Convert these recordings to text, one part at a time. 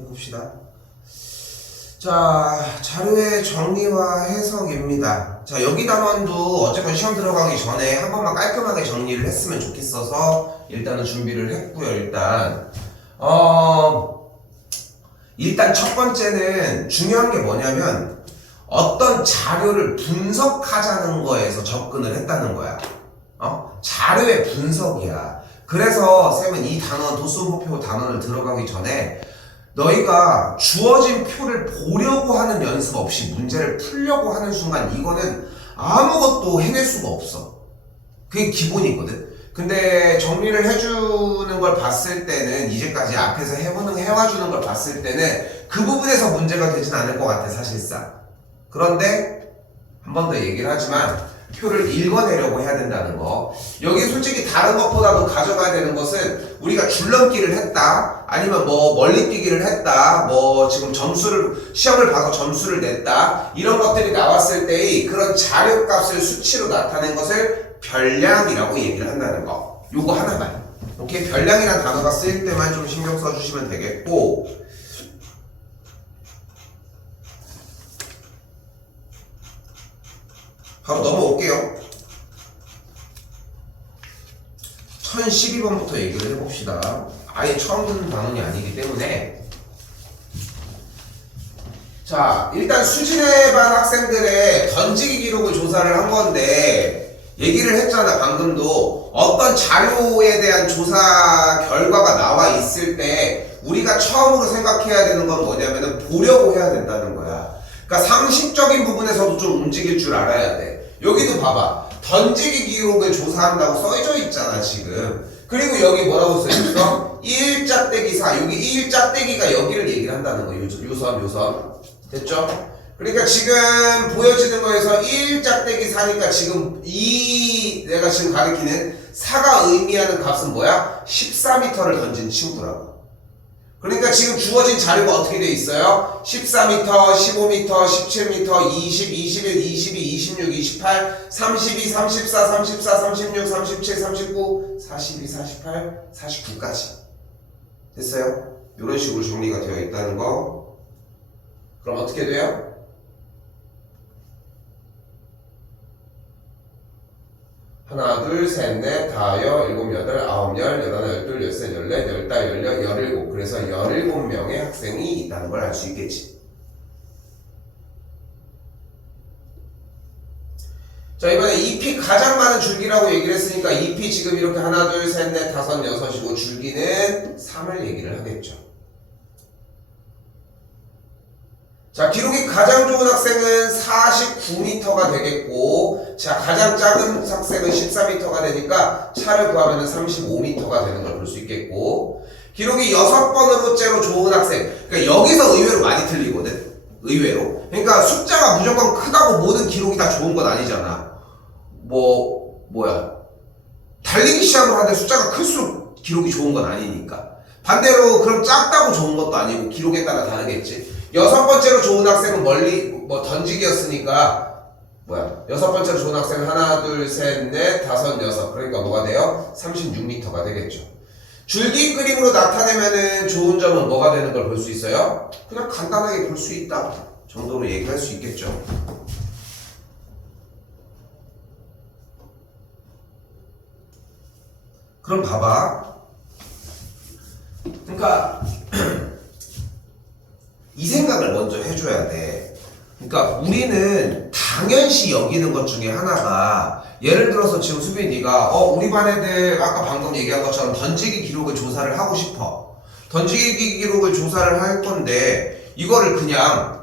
해봅시다. 자, 자료의 정리와 해석입니다. 자, 여기 단원도 어쨌건 시험 들어가기 전에 한 번만 깔끔하게 정리를 했으면 좋겠어서 일단은 준비를 했고요. 일단 첫 번째는 중요한 게 뭐냐면 어떤 자료를 분석하자는 거에서 접근을 했다는 거야. 자료의 분석이야. 그래서 쌤은 이 단원, 도수목표 단원을 들어가기 전에 너희가 주어진 표를 보려고 하는 연습 없이 문제를 풀려고 하는 순간 이거는 아무것도 해낼 수가 없어. 그게 기본이거든. 근데 정리를 해주는 걸 봤을 때는 이제까지 앞에서 해와주는 걸 봤을 때는 그 부분에서 문제가 되진 않을 것 같아 사실상. 그런데 한 번 더 얘기를 하지만 표를 읽어내려고 해야 된다는 거. 여기 솔직히 다른 것보다도 가져가야 되는 것은 우리가 줄넘기를 했다, 아니면 뭐 멀리 뛰기를 했다, 뭐 지금 시험을 봐서 점수를 냈다, 이런 것들이 나왔을 때의 그런 자료값을 수치로 나타낸 것을 별량이라고 얘기를 한다는 거. 요거 하나만. 오케이? 별량이라는 단어가 쓰일 때만 좀 신경 써주시면 되겠고, 바로 넘어올게요. 1012번부터 얘기를 해봅시다. 아예 처음 듣는 단원이 아니기 때문에. 자, 일단 수진의 반 학생들의 던지기 기록을 조사를 한 건데, 얘기를 했잖아, 방금도. 어떤 자료에 대한 조사 결과가 나와 있을 때 우리가 처음으로 생각해야 되는 건 뭐냐면은 보려고 해야 된다는 거야. 그러니까 상식적인 부분에서도 좀 움직일 줄 알아야 돼. 여기도 봐봐. 던지기 기록을 조사한다고 써져 있잖아, 지금. 그리고 여기 뭐라고 써있어? 1짝대기4. 여기 1짝대기가 여기를 얘기를 한다는 거. 요선. 됐죠? 그러니까 지금 보여지는 거에서 1짝대기4니까 지금 내가 지금 가리키는 4가 의미하는 값은 뭐야? 14m를 던진 친구라고. 그러니까 지금 주어진 자료가 어떻게 돼 있어요? 14m, 15m, 17m, 20, 21, 22, 26, 28, 32, 34, 34, 36, 37, 39, 42, 48, 49까지. 됐어요? 이런 식으로 정리가 되어 있다는 거. 그럼 어떻게 돼요? 하나, 둘, 셋, 넷, 다여, 일곱, 여덟, 아홉, 열, 열하나, 열둘, 열셋, 열넷, 열다, 열여, 열일곱. 그래서 17명의 학생이 있다는 걸 알 수 있겠지. 자, 이번에 잎이 가장 많은 줄기라고 얘기를 했으니까 잎이 지금 이렇게 하나, 둘, 셋, 넷, 다섯, 여섯이고 줄기는 3을 얘기를 하겠죠. 자, 기록이 가장 좋은 학생은 49m가 되겠고, 자, 가장 작은 학생은 14m가 되니까 차를 구하면 35m가 되는 걸 볼 수 있겠고, 기록이 6번으로째로 좋은 학생, 그러니까 여기서 의외로 많이 틀리거든. 의외로. 그러니까 숫자가 무조건 크다고 모든 기록이 다 좋은 건 아니잖아. 달리기 시합을 하는데 숫자가 클수록 기록이 좋은 건 아니니까. 반대로 그럼 작다고 좋은 것도 아니고 기록에 따라 다르겠지. 6번째로 좋은 학생은 던지기였으니까 6번째로 좋은 학생은 하나, 둘, 셋, 넷, 다섯, 여섯. 그러니까 뭐가 돼요? 36m가 되겠죠. 줄기 그림으로 나타내면은 좋은 점은 뭐가 되는 걸 볼 수 있어요? 그냥 간단하게 볼 수 있다 정도로 얘기할 수 있겠죠. 그럼 봐봐. 그러니까 이 생각을 먼저 해줘야 돼. 그러니까 우리는 당연시 여기는 것 중에 하나가, 예를 들어서 지금 수빈이 네가 우리 반 애들 아까 방금 얘기한 것처럼 던지기 기록을 조사를 하고 싶어. 던지기 기록을 조사를 할 건데 이거를 그냥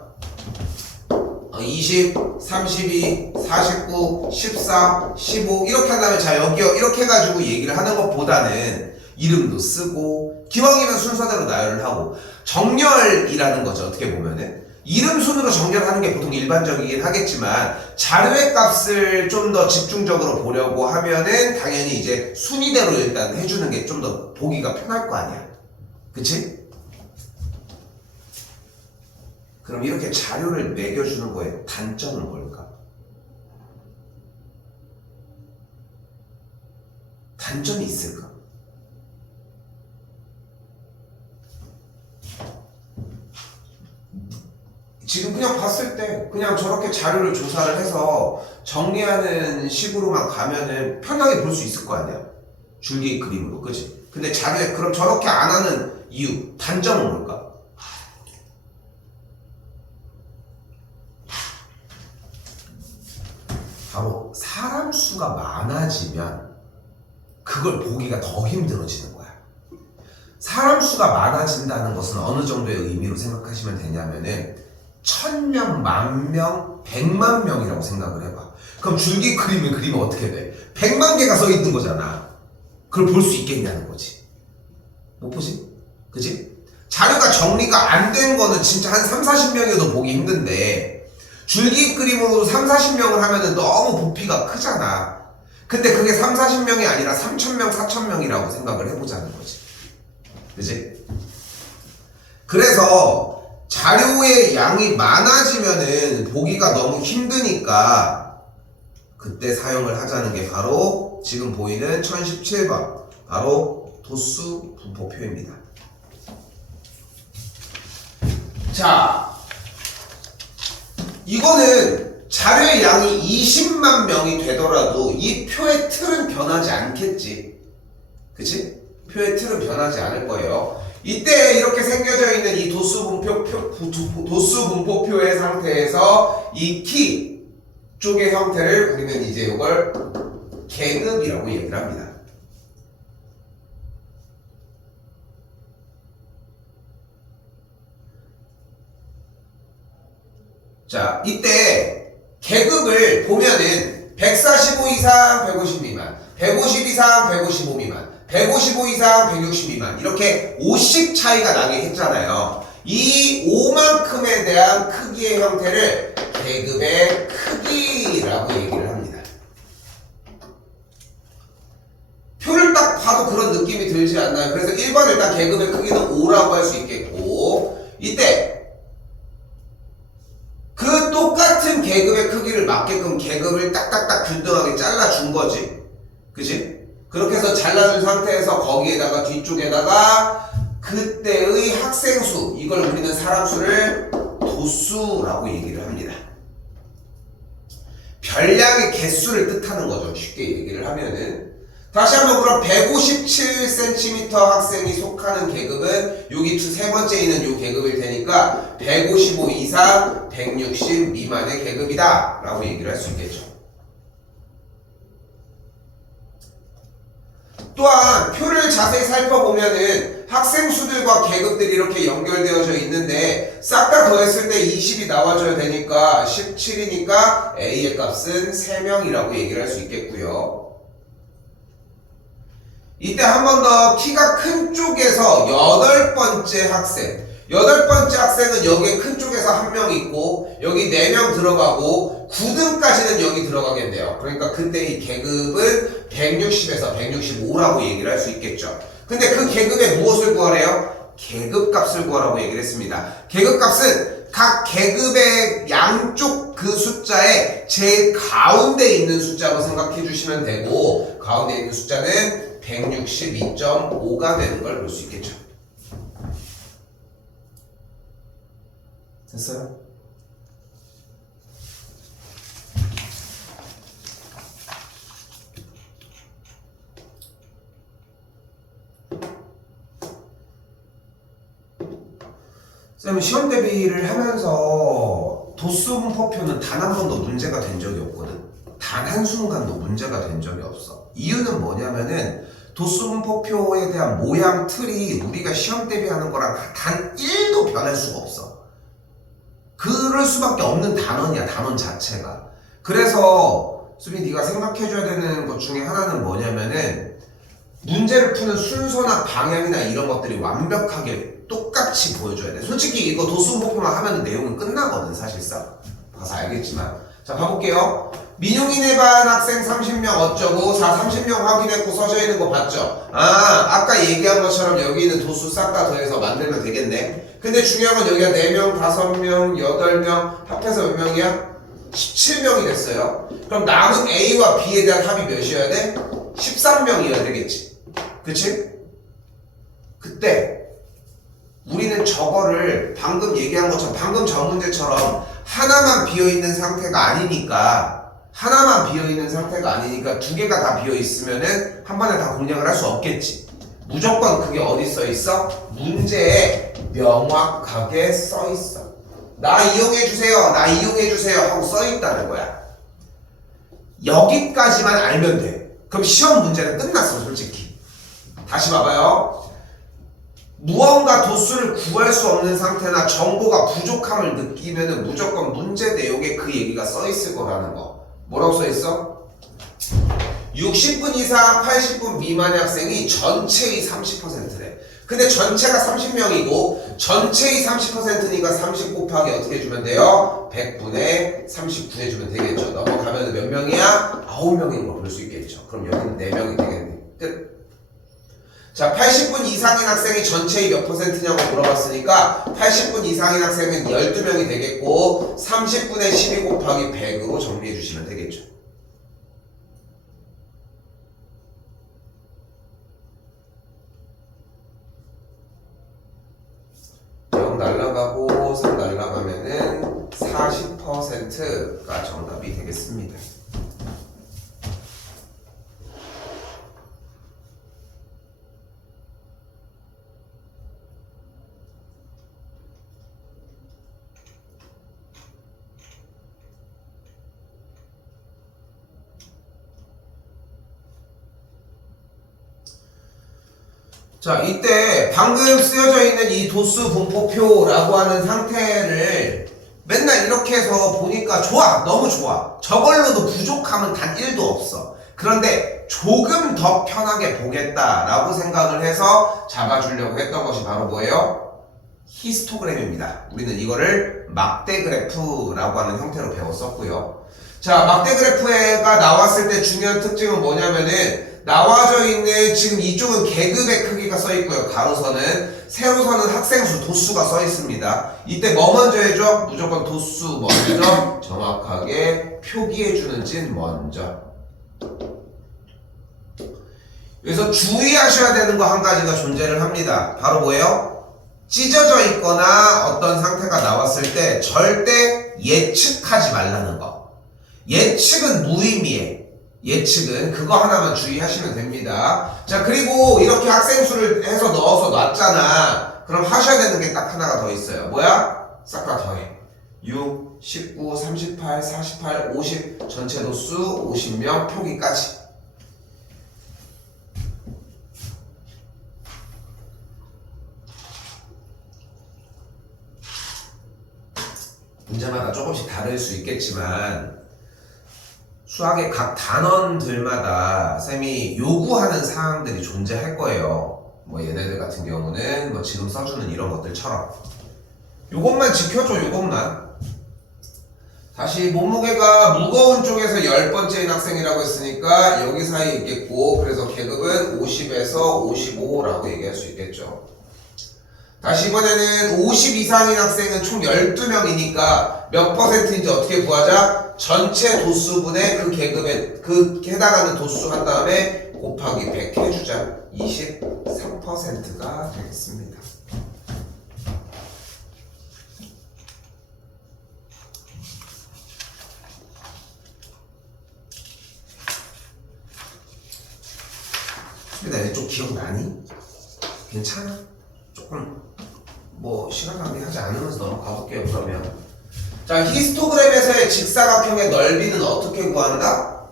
20, 32, 49, 14, 15 이렇게 한다면, 자 여기요 이렇게 해가지고 얘기를 하는 것보다는 이름도 쓰고 기왕이면 순서대로 나열을 하고, 정렬이라는 거죠. 어떻게 보면은 이름 순으로 정렬하는 게 보통 일반적이긴 하겠지만, 자료의 값을 좀 더 집중적으로 보려고 하면은 당연히 이제 순위대로 일단 해주는 게 좀 더 보기가 편할 거 아니야. 그치? 그럼 이렇게 자료를 매겨주는 거에 단점은 뭘까? 단점이 있을까? 지금 그냥 봤을 때 그냥 저렇게 자료를 조사를 해서 정리하는 식으로만 가면은 편하게 볼 수 있을 거 아니야. 줄기 그림으로, 그치? 근데 자료에 그럼 저렇게 안 하는 이유, 단점은 뭘까? 바로 사람 수가 많아지면 그걸 보기가 더 힘들어지는 거야. 사람 수가 많아진다는 것은 어느 정도의 의미로 생각하시면 되냐면은 1000명, 10,000명, 100만 명이라고 생각을 해봐. 그럼 줄기 그림을 그리면 어떻게 돼? 100만 개가 써 있는 거잖아. 그걸 볼 수 있겠냐는 거지. 못 보지? 그치? 자료가 정리가 안 된 거는 진짜 한 3, 40명이어도 보기 힘든데 줄기 그림으로 3, 40명을 하면은 너무 부피가 크잖아. 근데 그게 3, 40명이 아니라 3,000명, 4,000명이라고 생각을 해보자는 거지. 그치? 그래서 자료의 양이 많아지면은 보기가 너무 힘드니까 그때 사용을 하자는 게 바로 지금 보이는 1017번 바로 도수 분포표입니다. 자, 이거는 자료의 양이 20만 명이 되더라도 이 표의 틀은 변하지 않겠지. 그치? 표의 틀은 변하지 않을 거예요. 이때 이렇게 생겨져 있는 이 도수 분포표의 상태에서 이 키 쪽의 형태를 우리는 이제 이걸 계급이라고 얘기를 합니다. 자, 이때 계급을 보면은 145 이상 150 미만, 150 이상 155 미만, 155 이상 160 미만 이렇게 5씩 차이가 나게 했잖아요. 이 5만큼에 대한 크기의 형태를 계급의 크기라고 얘기를 합니다. 표를 딱 봐도 그런 느낌이 들지 않나요? 그래서 1번 일단 계급의 크기는 5라고 할 수 있겠고 이때 그 똑같은 계급의 크기를 맞게끔 계급을 딱딱딱 균등하게 잘라준 거지. 그치? 그렇게 해서 잘라준 상태에서 거기에다가 뒤쪽에다가 그때의 학생 수, 이걸 우리는 사람 수를 도수라고 얘기를 합니다. 별량의 개수를 뜻하는 거죠. 쉽게 얘기를 하면은. 다시 한번 그럼 157cm 학생이 속하는 계급은 여기 세 번째 있는 요 계급일 테니까 155 이상 160 미만의 계급이다 라고 얘기를 할 수 있겠죠. 또한 표를 자세히 살펴보면은 학생 수들과 계급들이 이렇게 연결되어져 있는데 싹 다 더했을 때 20이 나와줘야 되니까 17이니까 A의 값은 3명이라고 얘기를 할 수 있겠고요. 이때 한 번 더 키가 큰 쪽에서 8번째 학생, 8번째 학생은 여기에 큰 쪽에서 1명 있고 여기 4명 들어가고 9등까지는 여기 들어가겠네요. 그러니까 그때 이 계급은 160에서 165라고 얘기를 할 수 있겠죠. 근데 그 계급에 무엇을 구하래요? 계급값을 구하라고 얘기를 했습니다. 계급값은 각 계급의 양쪽 그 숫자의 제일 가운데 있는 숫자로 생각해 주시면 되고 가운데 있는 숫자는 162.5가 되는 걸 볼 수 있겠죠. 됐어요? 쌤은 시험 대비를 하면서 도수 분포표는 단 한 번도 문제가 된 적이 없거든. 단 한순간도 문제가 된 적이 없어. 이유는 뭐냐면은 도수 분포표에 대한 모양 틀이 우리가 시험 대비하는 거랑 단 1도 변할 수가 없어. 그럴 수밖에 없는 단원이야, 단원 자체가. 그래서 수빈 네가 생각해줘야 되는 것 중에 하나는 뭐냐면은 문제를 푸는 순서나 방향이나 이런 것들이 완벽하게 똑같이 보여줘야 돼. 솔직히 이거 도수 분포표만 하면 내용은 끝나거든, 사실상. 봐서 알겠지만. 자, 봐볼게요. 민용인의 반 학생 30명 어쩌고 30명 확인했고 써져 있는 거 봤죠? 아까 얘기한 것처럼 여기 있는 도수 싹 다 더해서 만들면 되겠네. 근데 중요한 건 여기가 4명, 5명, 8명 합해서 몇 명이야? 17명이 됐어요. 그럼 남은 A와 B에 대한 합이 몇이어야 돼? 13명이어야 되겠지. 그치? 그때 우리는 저거를 방금 얘기한 것처럼 방금 저 문제처럼 하나만 비어있는 상태가 아니니까 두 개가 다 비어있으면은 한 번에 다 공략을 할 수 없겠지. 무조건 그게 어디 써있어? 문제에 명확하게 써있어. 나 이용해주세요 하고 써있다는 거야. 여기까지만 알면 돼. 그럼 시험 문제는 끝났어 솔직히. 다시 봐봐요. 무언가 도수를 구할 수 없는 상태나 정보가 부족함을 느끼면은 무조건 문제 내용에 그 얘기가 써있을 거라는 거. 뭐라고 써있어? 60분 이상 80분 미만의 학생이 전체의 30%래. 근데 전체가 30명이고 전체의 30%니까 30 곱하기 어떻게 해주면 돼요? 100분의 39 해주면 되겠죠. 넘어가면 몇 명이야? 9명인 걸 볼 수 있겠죠. 그럼 여기는 4명이 되겠네. 끝. 자, 80분 이상인 학생이 전체의 몇 %냐고 물어봤으니까 80분 이상인 학생은 12명이 되겠고 30분의 12 곱하기 100으로 정리해 주시면 되겠죠. 날라가고 3 날라가면은 40%가 정답이 되겠습니다. 자, 이때 방금 쓰여져 있는 이 도수 분포표라고 하는 상태를 맨날 이렇게 해서 보니까 좋아, 너무 좋아. 저걸로도 부족함은 단 1도 없어. 그런데 조금 더 편하게 보겠다라고 생각을 해서 잡아주려고 했던 것이 바로 뭐예요? 히스토그램입니다. 우리는 이거를 막대 그래프라고 하는 형태로 배웠었고요. 자, 막대 그래프가 나왔을 때 중요한 특징은 뭐냐면은 나와져 있는 지금 이쪽은 계급의 크기가 써 있고요. 가로선은 세로선은 학생 수 도수가 써 있습니다. 이때 뭐 먼저 해줘? 무조건 도수 먼저 정확하게 표기해 주는 진 먼저. 그래서 주의하셔야 되는 거 한 가지가 존재를 합니다. 바로 뭐예요? 찢어져 있거나 어떤 상태가 나왔을 때 절대 예측하지 말라는 거. 예측은 무의미해. 예측은 그거 하나만 주의하시면 됩니다. 자, 그리고 이렇게 학생 수를 해서 넣어서 놨잖아. 그럼 하셔야 되는 게 딱 하나가 더 있어요. 뭐야? 싹 다 더해. 6, 19, 38, 48, 50 전체 도수 50명 표기까지. 문제마다 조금씩 다를 수 있겠지만 수학의 각 단원들마다 쌤이 요구하는 사항들이 존재할 거예요. 뭐 얘네들 같은 경우는 뭐 지금 써주는 이런 것들처럼 요것만 지켜줘. 요것만. 다시 몸무게가 무거운 쪽에서 10번째인 학생이라고 했으니까 여기 사이에 있겠고, 그래서 계급은 50에서 55라고 얘기할 수 있겠죠. 다시 이번에는 50 이상인 학생은 총 12명이니까 몇 %인지 어떻게 구하자? 전체 도수분의 그 계급에 그 해당하는 도수 한 다음에 곱하기 100 해주자. 23%가 되겠습니다. 근데 좀 기억나니? 괜찮아? 조금 뭐 시간 낭비하지 않으면서 넘어가 볼게요. 그러면 자, 히스토그램에서의 직사각형의 넓이는 어떻게 구한다?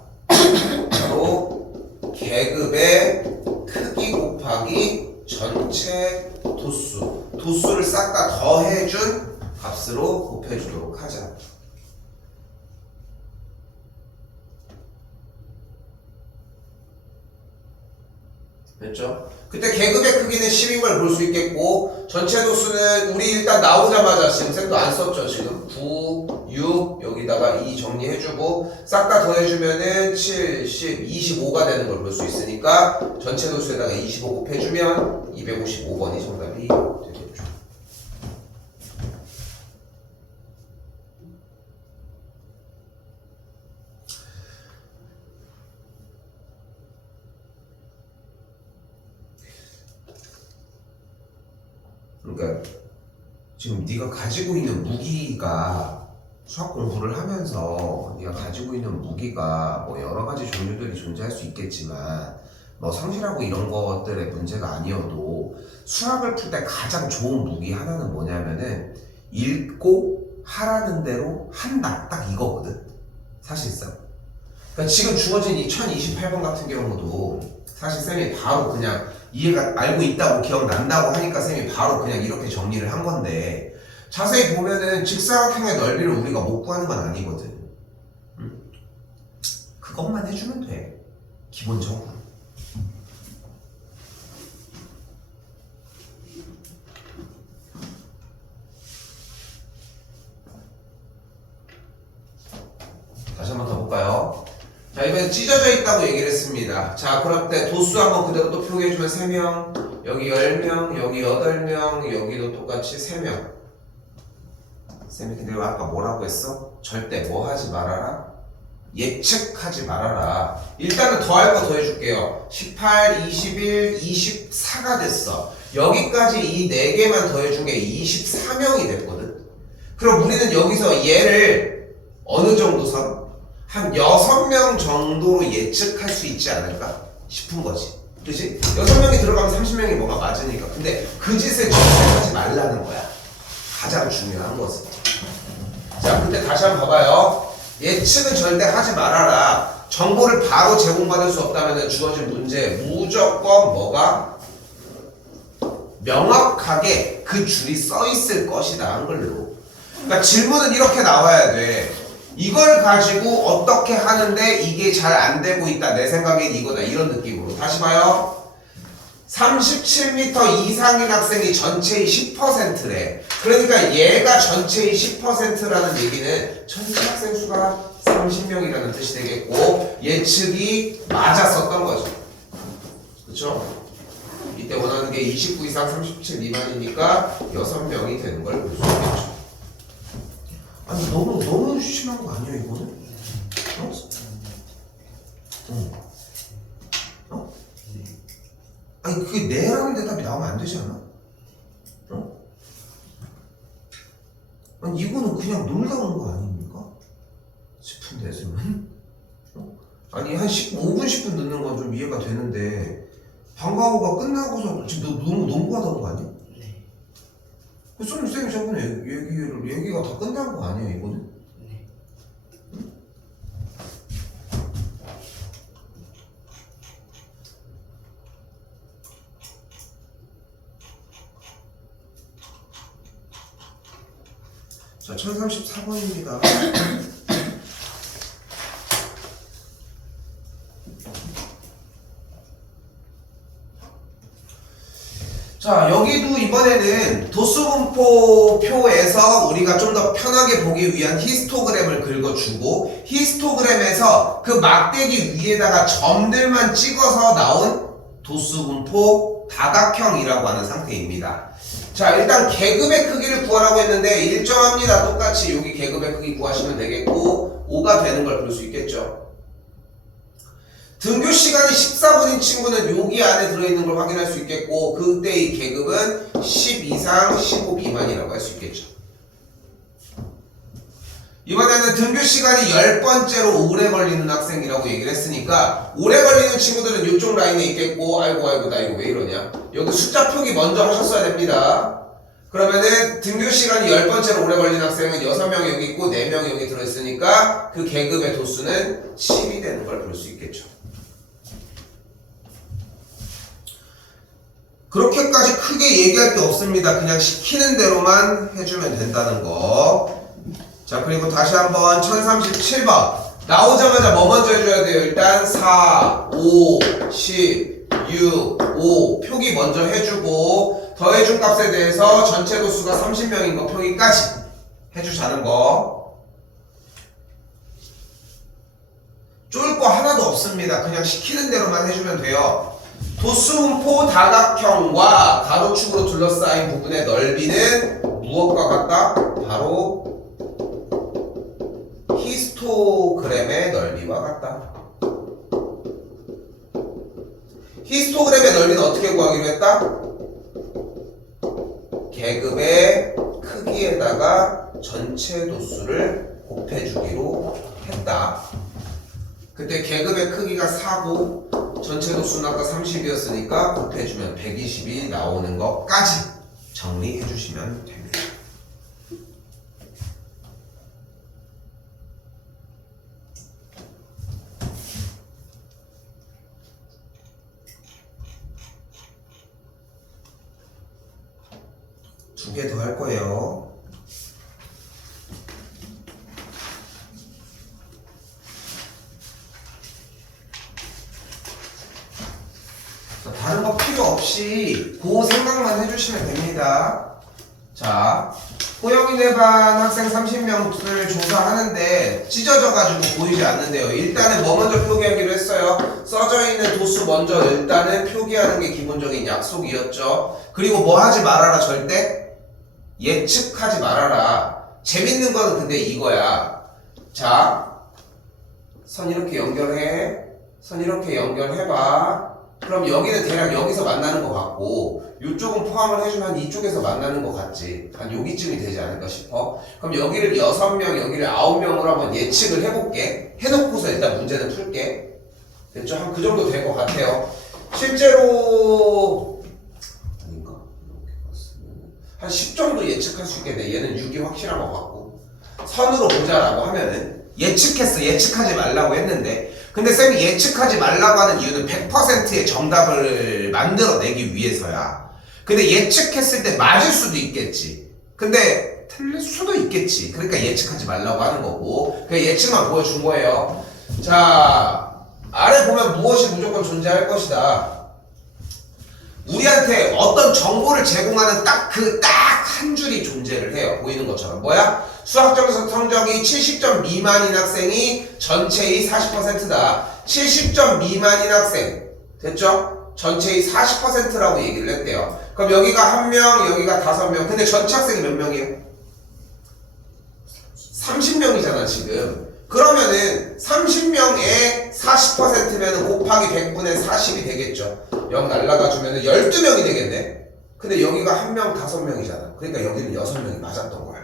바로 계급의 크기 곱하기 전체 도수, 도수를 싹 다 더해준 값으로 곱해주도록 하자. 됐죠? 그때 계급의 크기는 10인 걸 볼 수 있겠고, 전체 도수는 우리 일단 나오자마자 지금 쌤도 안 썼죠. 지금 9, 6 여기다가 2 정리해주고 싹 다 더해주면은 7, 10, 25가 되는 걸 볼 수 있으니까 전체 도수에다가 25 곱해주면 255번이 정답이 되겠죠. 그러니까 그러니까 지금 네가 가지고 있는 무기가 수학 공부를 하면서 네가 가지고 있는 무기가 뭐 여러 가지 종류들이 존재할 수 있겠지만 뭐 성실하고 이런 것들의 문제가 아니어도 수학을 풀 때 가장 좋은 무기 하나는 뭐냐면은 읽고 하라는 대로 한다, 딱 이거거든 사실상. 그러니까 지금 주어진 이 1028번 같은 경우도 사실 쌤이 바로 그냥 이해가 알고 있다고 기억난다고 하니까 쌤이 바로 그냥 이렇게 정리를 한 건데 자세히 보면은 직사각형의 넓이를 우리가 못 구하는 건 아니거든. 응? 그것만 해주면 돼 기본적으로. 다시 한번 더 볼까요? 자, 이번엔 찢어져 있다고 얘기를 했습니다. 자, 그럴 때 도수 한번 그대로 또 표기해주면 3명, 여기 10명, 여기 8명, 여기도 똑같이 3명. 쌤이 근데 아까 뭐라고 했어? 절대 뭐 하지 말아라? 예측하지 말아라. 일단은 더할 거 더해줄게요. 18, 21, 24가 됐어. 여기까지 이 4개만 더해준 게 24명이 됐거든. 그럼 우리는 여기서 얘를 어느 정도 선? 한 6명 정도로 예측할 수 있지 않을까 싶은 거지. 그치? 6명이 들어가면 30명이 뭐가 맞으니까. 근데 그 짓을 절대 하지 말라는 거야. 가장 중요한 것은. 자, 근데 다시 한번 봐봐요. 예측은 절대 하지 말아라. 정보를 바로 제공받을 수 없다면 주어진 문제 무조건 뭐가? 명확하게 그 줄이 써 있을 것이다, 한글로. 그러니까 질문은 이렇게 나와야 돼. 이걸 가지고 어떻게 하는데 이게 잘 안 되고 있다. 내 생각엔 이거다. 이런 느낌으로. 다시 봐요. 37m 이상인 학생이 전체의 10%래. 그러니까 얘가 전체의 10%라는 얘기는 전체 학생 수가 30명이라는 뜻이 되겠고 예측이 맞았었던 거죠. 그쵸? 이때 원하는 게 29 이상 37 미만이니까 6명이 되는 걸 볼 수 있겠죠. 아니 너무 심한 거 아니야 이거는? 어? 어? 아니 그게 네라는 대답이 나오면 안 되지 않아? 어? 아니 이거는 그냥 놀다 온 거 아닙니까? 싶은데 지금 어? 아니 한 5분 10분 늦는 건 좀 이해가 되는데 방과후가 끝나고서 지금 너무 농구하던 거 아니야? 네. 그 쌤이 저번에 얘기가 다 끝난 거 아니야 이거는? 네. 응? 자, 1034번입니다. 자, 여기도 이번에는 도수분포표에서 우리가 좀 더 편하게 보기 위한 히스토그램을 긁어주고 히스토그램에서 그 막대기 위에다가 점들만 찍어서 나온 도수분포 다각형이라고 하는 상태입니다. 자, 일단 계급의 크기를 구하라고 했는데 일정합니다. 똑같이 여기 계급의 크기 구하시면 되겠고 5가 되는 걸 볼 수 있겠죠. 등교 시간이 14분인 친구는 여기 안에 들어있는 걸 확인할 수 있겠고 그때의 계급은 10 이상 15 미만이라고 할 수 있겠죠. 이번에는 등교 시간이 10번째로 오래 걸리는 학생이라고 얘기를 했으니까 오래 걸리는 친구들은 이쪽 라인에 있겠고 아이고 나 이거 왜 이러냐 여기 숫자 표기 먼저 하셨어야 됩니다. 그러면은 등교 시간이 10번째로 오래 걸리는 학생은 6명이 여기 있고 4명이 여기 들어있으니까 그 계급의 도수는 10이 되는 걸 볼 수 있겠죠. 그렇게까지 크게 얘기할 게 없습니다. 그냥 시키는 대로만 해주면 된다는 거. 자, 그리고 다시 한번 1037번 나오자마자 뭐 먼저 해줘야 돼요? 일단 4, 5, 10, 6, 5 표기 먼저 해주고 더해준 값에 대해서 전체 도수가 30명인 거 표기까지 해주자는 거. 쫄 거 하나도 없습니다. 그냥 시키는 대로만 해주면 돼요. 도수분포 다각형과 가로축으로 둘러싸인 부분의 넓이는 무엇과 같다? 바로 히스토그램의 넓이와 같다. 히스토그램의 넓이는 어떻게 구하기로 했다? 계급의 크기에다가 전체 도수를 곱해주기로 했다. 그때 계급의 크기가 4고 전체 도수는 아까 30이었으니까 곱해주면 120이 나오는 것까지 정리해 주시면 됩니다. 두 개 더 할 거예요. 다른 거 필요 없이 그 생각만 해주시면 됩니다. 자, 호영이네 반 학생 30명을 조사하는데 찢어져가지고 보이지 않는데요. 일단은 뭐 먼저 표기하기로 했어요? 써져 있는 도수 먼저 일단은 표기하는 게 기본적인 약속이었죠. 그리고 뭐 하지 말아라 절대? 예측하지 말아라. 재밌는 거는 근데 이거야. 자, 선 이렇게 연결해. 선 이렇게 연결해봐. 그럼 여기는 대략 여기서 만나는 것 같고 이쪽은 포함을 해주면 한 이쪽에서 만나는 것 같지. 한 여기쯤이 되지 않을까 싶어. 그럼 여기를 6명, 여기를 9명으로 한번 예측을 해볼게. 해놓고서 일단 문제는 풀게. 됐죠? 한 그 정도 될 것 같아요. 실제로 아닌가? 한 10 정도 예측할 수 있겠네. 얘는 6이 확실한 것 같고. 선으로 보자라고 하면은 예측했어. 예측하지 말라고 했는데 근데 쌤이 예측하지 말라고 하는 이유는 100%의 정답을 만들어내기 위해서야. 근데 예측했을 때 맞을 수도 있겠지. 근데 틀릴 수도 있겠지. 그러니까 예측하지 말라고 하는 거고 그 예측만 보여준 거예요. 자, 아래 보면 무엇이 무조건 존재할 것이다. 우리한테 어떤 정보를 제공하는 딱 한 줄이 존재를 해요. 보이는 것처럼. 뭐야? 수학적 성적이 70점 미만인 학생이 전체의 40%다. 70점 미만인 학생. 됐죠? 전체의 40%라고 얘기를 했대요. 그럼 여기가 1명, 여기가 5명. 근데 전체 학생이 몇 명이에요? 30명이잖아, 지금. 그러면은 30명에 40%면 곱하기 100분의 40이 되겠죠. 0 날라가 주면은 12명이 되겠네. 근데 여기가 1명, 5명이잖아. 그러니까 여기는 6명이 맞았던 거야.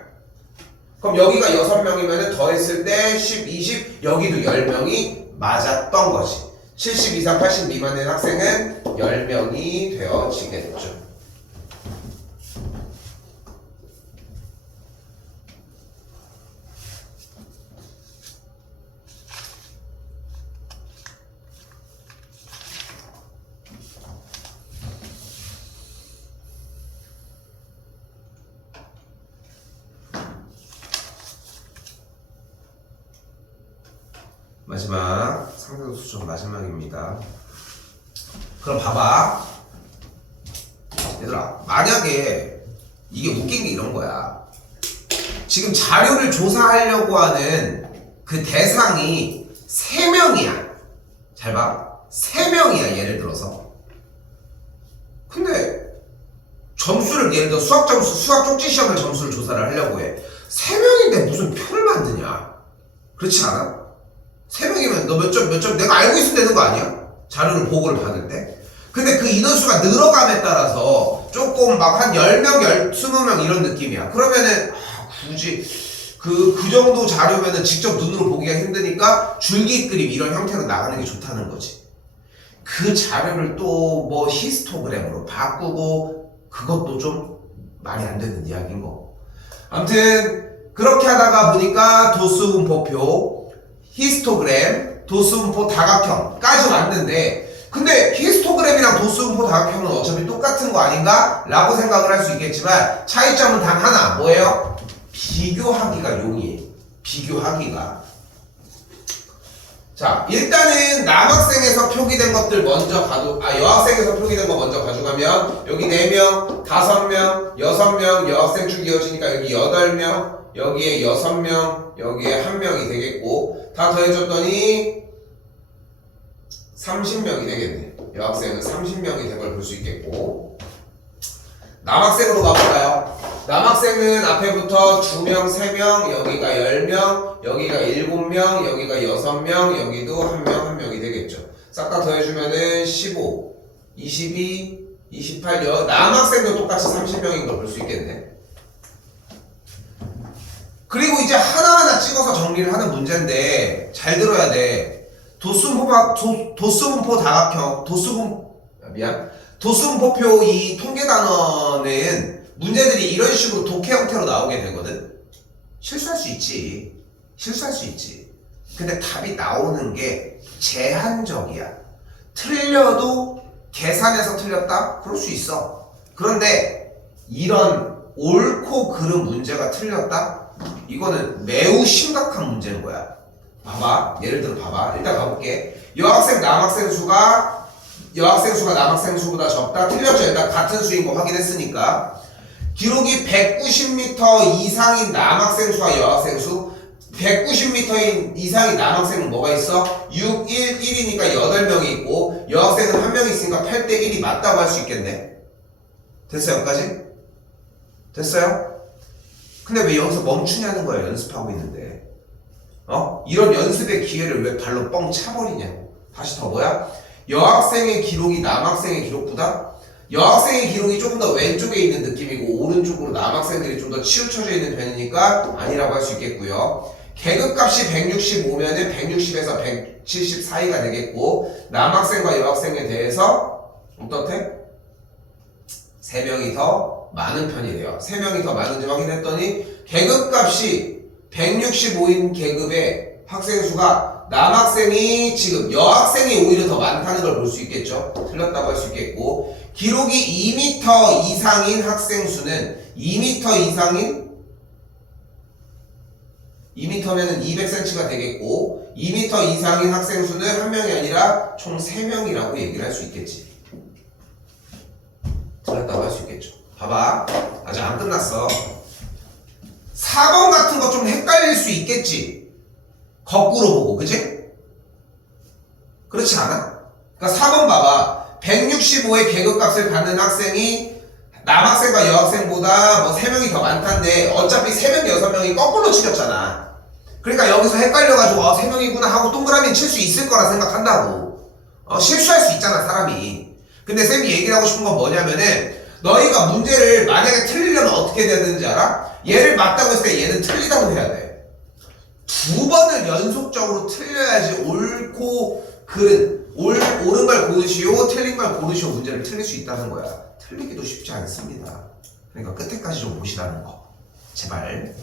그럼 여기가 6명이면 더했을 때 10, 20, 여기도 10명이 맞았던 거지. 70 이상 80 미만의 학생은 10명이 되어지겠죠. 마지막 상대도 수정 마지막입니다. 그럼 봐봐 얘들아, 만약에 이게 웃긴 게 이런 거야. 지금 자료를 조사하려고 하는 그 대상이 3명이야. 잘 봐, 3명이야 예를 들어서. 근데 점수를 예를 들어 수학 점수, 수학 쪽지 시험을 점수를 조사를 하려고 해. 3명인데 무슨 표를 만드냐? 그렇지 않아? 3명이면 너 몇 점 내가 알고 있으면 되는 거 아니야? 자료를 보고를 받을 때. 근데 그 인원수가 늘어감에 따라서 조금 막 한 10명, 20명 이런 느낌이야. 그러면은 굳이 그 정도 자료면은 직접 눈으로 보기가 힘드니까 줄기 그림 이런 형태로 나가는 게 좋다는 거지. 그 자료를 또 뭐 히스토그램으로 바꾸고 그것도 좀 말이 안 되는 이야기인 거. 아무튼 그렇게 하다가 보니까 도수분포표, 히스토그램, 도수분포 다각형까지 왔는데 근데 히스토그램이랑 도수분포 다각형은 어차피 똑같은 거 아닌가? 라고 생각을 할 수 있겠지만 차이점은 단 하나. 뭐예요? 비교하기가 용이해. 비교하기가. 자, 일단은 남학생에서 표기된 것들 먼저 여학생에서 표기된 거 먼저 가져가면 여기 4명, 5명, 6명 여학생 쭉 이어지니까 여기 8명, 여기에 6명, 여기에 1명이 되겠고 다 더해줬더니 30명이 되겠네. 여학생은 30명이 된 걸 볼 수 있겠고 남학생으로 가볼까요? 남학생은 앞에부터 2명, 3명, 여기가 10명, 여기가 7명, 여기가 6명, 여기도 1명, 1명이 되겠죠. 싹 다 더해주면은 15, 22, 28여 남학생도 똑같이 30명인 걸 볼 수 있겠네. 그리고 이제 하나하나 찍어서 정리를 하는 문제인데 잘 들어야 돼. 도수분포 다각형 도수분포표 이 통계 단원은 문제들이 이런 식으로 독해 형태로 나오게 되거든. 실수할 수 있지. 근데 답이 나오는 게 제한적이야. 틀려도 계산해서 틀렸다? 그럴 수 있어. 그런데 이런 옳고 그른 문제가 틀렸다? 이거는 매우 심각한 문제인 거야. 봐봐. 예를 들어 봐봐. 일단 가볼게. 여학생 남학생 수가 남학생 수보다 적다? 틀렸죠. 일단 같은 수인 거 확인했으니까. 기록이 190m 이상인 남학생 수와 여학생 수. 190m 이상인 남학생은 뭐가 있어? 6, 1, 1이니까 8명이 있고 여학생은 1명이 있으니까 8대 1이 맞다고 할 수 있겠네. 됐어요? 여기까지? 됐어요? 근데 왜 여기서 멈추냐는 거야. 연습하고 있는데. 이런 연습의 기회를 왜 발로 뻥 차버리냐고. 다시 더 뭐야? 여학생의 기록이 남학생의 기록보다 여학생의 기록이 조금 더 왼쪽에 있는 느낌이고 오른쪽으로 남학생들이 좀 더 치우쳐져 있는 편이니까 아니라고 할 수 있겠고요. 계급값이 165면은 160에서 170 사이가 되겠고 남학생과 여학생에 대해서 어떻대? 3명이 더 많은 편이래요. 3명이 더 많은지 확인했더니 계급값이 165인 계급의 학생 수가 남학생이 지금 여학생이 오히려 더 많다는 걸 볼 수 있겠죠. 틀렸다고 할 수 있겠고 기록이 2m 이상인 학생 수는 2m 이상인 2m면은 200cm가 되겠고 2m 이상인 학생 수는 1명이 아니라 총 3명이라고 얘기를 할 수 있겠지. 틀렸다고 할 수 있겠죠. 봐봐. 아직 안 끝났어. 4번 같은 거 좀 헷갈릴 수 있겠지. 거꾸로 보고, 그치? 그렇지 않아? 그러니까 4번 봐봐. 165의 계급값을 갖는 학생이 남학생과 여학생보다 뭐 3명이 더 많단데 어차피 3명, 6명이 거꾸로 치렸잖아. 그러니까 여기서 헷갈려가지고 3명이구나 하고 동그라미 칠 수 있을 거라 생각한다고. 실수할 수 있잖아, 사람이. 근데 쌤이 얘기를 하고 싶은 건 뭐냐면은 너희가 문제를 만약에 틀리려면 어떻게 돼야 되는지 알아? 얘를 맞다고 했을 때 얘는 틀리다고 해야 돼. 2번을 연속적으로 틀려야지 옳고 그른 옳은 걸 고르시오 틀린 걸 고르시오 문제를 틀릴 수 있다는 거야. 틀리기도 쉽지 않습니다. 그러니까 끝에까지 좀 보시라는 거 제발.